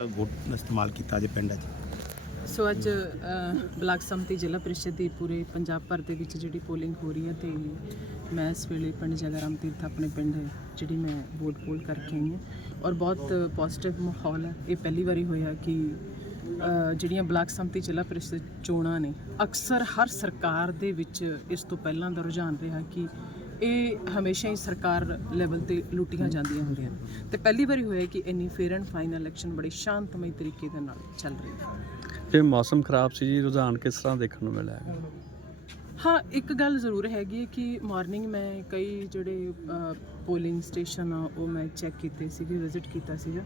Good ਇਸਤੇਮਾਲ ਕੀਤਾ ਜੇ ਪਿੰਡ 'ਚ ਸੋ ਅੱਜ ਬਲਾਕ ਸੰਮਤੀ ਜ਼ਿਲ੍ਹਾ ਪ੍ਰੀਸ਼ਦ ਦੀ ਪੂਰੇ ਪੰਜਾਬ ਭਰ ਦੇ ਵਿੱਚ ਜਿਹੜੀ ਪੋਲਿੰਗ ਹੋ ਰਹੀ ਹੈ ਤੇ ਮੈਂ ਇਸ ਵੇਲੇ ਪਿੰਡ ਜਗਰਾਮ ਤੀਰਥ ਆਪਣੇ ਪਿੰਡ ਜਿਹੜੀ ਮੈਂ ਵੋਟ ਪੋਲ ਕਰਕੇ ਆਈ ਹਾਂ ਔਰ ਬਹੁਤ ਪੋਜ਼ਿਟਿਵ ਮਾਹੌਲ ਹੈ। ਇਹ ਪਹਿਲੀ ਵਾਰੀ ਹੋਇਆ ਕਿ ਜਿਹੜੀਆਂ ਬਲਾਕ ਸੰਮਤੀ ਜ਼ਿਲ੍ਹਾ ਪ੍ਰੀਸ਼ਦ ਚੋਣਾਂ ਨੇ, ਅਕਸਰ ਹਰ ਸਰਕਾਰ ਦੇ ਵਿੱਚ ਇਸ ਤੋਂ ਪਹਿਲਾਂ ਦਾ ਰੁਝਾਨ ਰਿਹਾ ਕਿ ਇਹ ਹਮੇਸ਼ਾ ਹੀ ਸਰਕਾਰ ਲੈਵਲ ਤੇ ਲੁੱਟੀਆਂ ਜਾਂਦੀਆਂ ਹੁੰਦੀਆਂ ਨੇ। ਤੇ ਪਹਿਲੀ ਵਾਰੀ ਹੋਇਆ ਕਿ ਇੰਨੀ ਫੇਅਰ ਐਂਡ ਫਾਈਨ ਇਲੈਕਸ਼ਨ ਬੜੇ ਸ਼ਾਂਤਮਈ ਤਰੀਕੇ ਦੇ ਨਾਲ ਚੱਲ ਰਹੀ ਹੈ। ਜੇ ਮੌਸਮ ਖਰਾਬ ਸੀ ਜੀ, ਰੁਝਾਨ ਕਿਸ ਤਰ੍ਹਾਂ ਦੇਖਣ ਨੂੰ ਮਿਲਿਆ? ਹੈ ਇੱਕ ਗੱਲ ਜ਼ਰੂਰ ਹੈਗੀ ਹੈ ਕਿ ਮਾਰਨਿੰਗ ਮੈਂ ਕਈ ਜਿਹੜੇ ਪੋਲਿੰਗ ਸਟੇਸ਼ਨ ਆ ਉਹ ਮੈਂ ਚੈੱਕ ਕੀਤੇ ਸੀਗੇ ਵਿਜ਼ਿਟ ਕੀਤਾ ਸੀਗਾ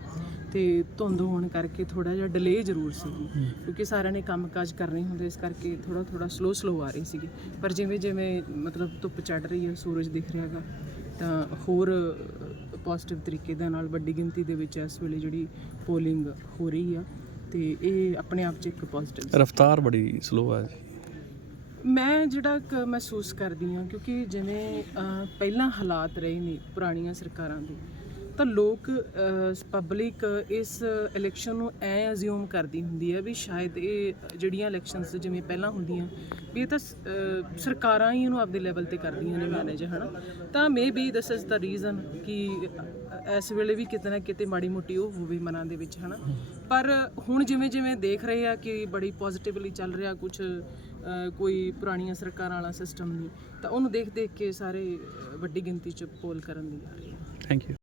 ਤੇ ਧੁੰਦ ਹੋਣ ਕਰਕੇ ਥੋੜਾ ਜਿਹਾ ਡਿਲੇ ਜ਼ਰੂਰ ਸੀਗੀ ਕਿਉਂਕਿ ਸਾਰਿਆਂ ਨੇ ਕੰਮਕਾਜ ਕਰਨੇ ਹੁੰਦੇ ਇਸ ਕਰਕੇ ਥੋੜਾ ਥੋੜਾ ਸਲੋ ਸਲੋ ਆ ਰਹੀ ਸੀਗੀ। ਪਰ ਜਿਵੇਂ ਜਿਵੇਂ ਮਤਲਬ ਧੁੱਪ ਚੜ ਰਹੀ ਹੈ ਸੂਰਜ ਦਿਖ ਰਿਹਾ ਹੈਗਾ ਤਾਂ ਹੋਰ ਪੋਜ਼ਿਟਿਵ ਤਰੀਕੇ ਦੇ ਨਾਲ ਵੱਡੀ ਗਿਣਤੀ ਦੇ ਵਿੱਚ ਇਸ ਵੇਲੇ ਜਿਹੜੀ ਪੋਲਿੰਗ ਹੋ ਰਹੀ ਆ ਤੇ ਇਹ ਆਪਣੇ ਆਪ 'ਚ ਇੱਕ ਪੋਜ਼ਿਟਿਵ ਰਫ਼ਤਾਰ ਬੜੀ ਸਲੋ ਜੀ। ਮੈਂ ਜਿਹੜਾ ਕ ਮਹਿਸੂਸ ਕਰਦੀ ਹਾਂ ਕਿਉਂਕਿ ਜਿਵੇਂ ਪਹਿਲਾਂ ਹਾਲਾਤ ਰਹੇ ਨੇ ਪੁਰਾਣੀਆਂ ਸਰਕਾਰਾਂ ਦੇ ਤਾਂ ਲੋਕ ਪਬਲਿਕ ਇਸ ਇਲੈਕਸ਼ਨ ਨੂੰ ਐ ਅਜ਼ਿਊਮ ਕਰਦੀ ਹੁੰਦੀ ਹੈ ਵੀ ਸ਼ਾਇਦ ਇਹ ਜਿਹੜੀਆਂ ਇਲੈਕਸ਼ਨਸ ਜਿਵੇਂ ਪਹਿਲਾਂ ਹੁੰਦੀਆਂ, ਵੀ ਇਹ ਤਾਂ ਸਰਕਾਰਾਂ ਹੀ ਇਹਨੂੰ ਆਪਦੇ ਲੈਵਲ ਤੇ ਕਰਦੀਆਂ ਨੇ ਮੈਨੇਜ ਹਨਾ? ਤਾਂ maybe this is the reason ਕਿ ਇਸ ਵੇਲੇ ਵੀ ਕਿਤੇ ਨਾ ਕਿਤੇ ਮਾੜੀ ਮੋਟੀ ਉਹ ਹੋਵੇ ਮਨਾਂ ਦੇ ਵਿੱਚ, ਹਨਾ? ਪਰ ਹੁਣ ਜਿਵੇਂ ਜਿਵੇਂ ਦੇਖ ਰਹੇ ਆ ਕਿ ਬੜੀ ਪੋਜ਼ਿਟਿਵਲੀ ਚੱਲ ਰਿਹਾ ਕੁਝ ਕੋਈ ਪੁਰਾਣੀਆਂ ਸਰਕਾਰਾਂ ਵਾਲਾ ਸਿਸਟਮ ਨਹੀਂ ਤਾਂ ਉਹਨੂੰ ਦੇਖ ਦੇਖ ਕੇ ਸਾਰੇ ਵੱਡੀ ਗਿਣਤੀ ਚ ਪੋਲ ਕਰਨ ਦੀ ਆ। ਰਹੀ ਹੈ ਥੈਂਕ ਯੂ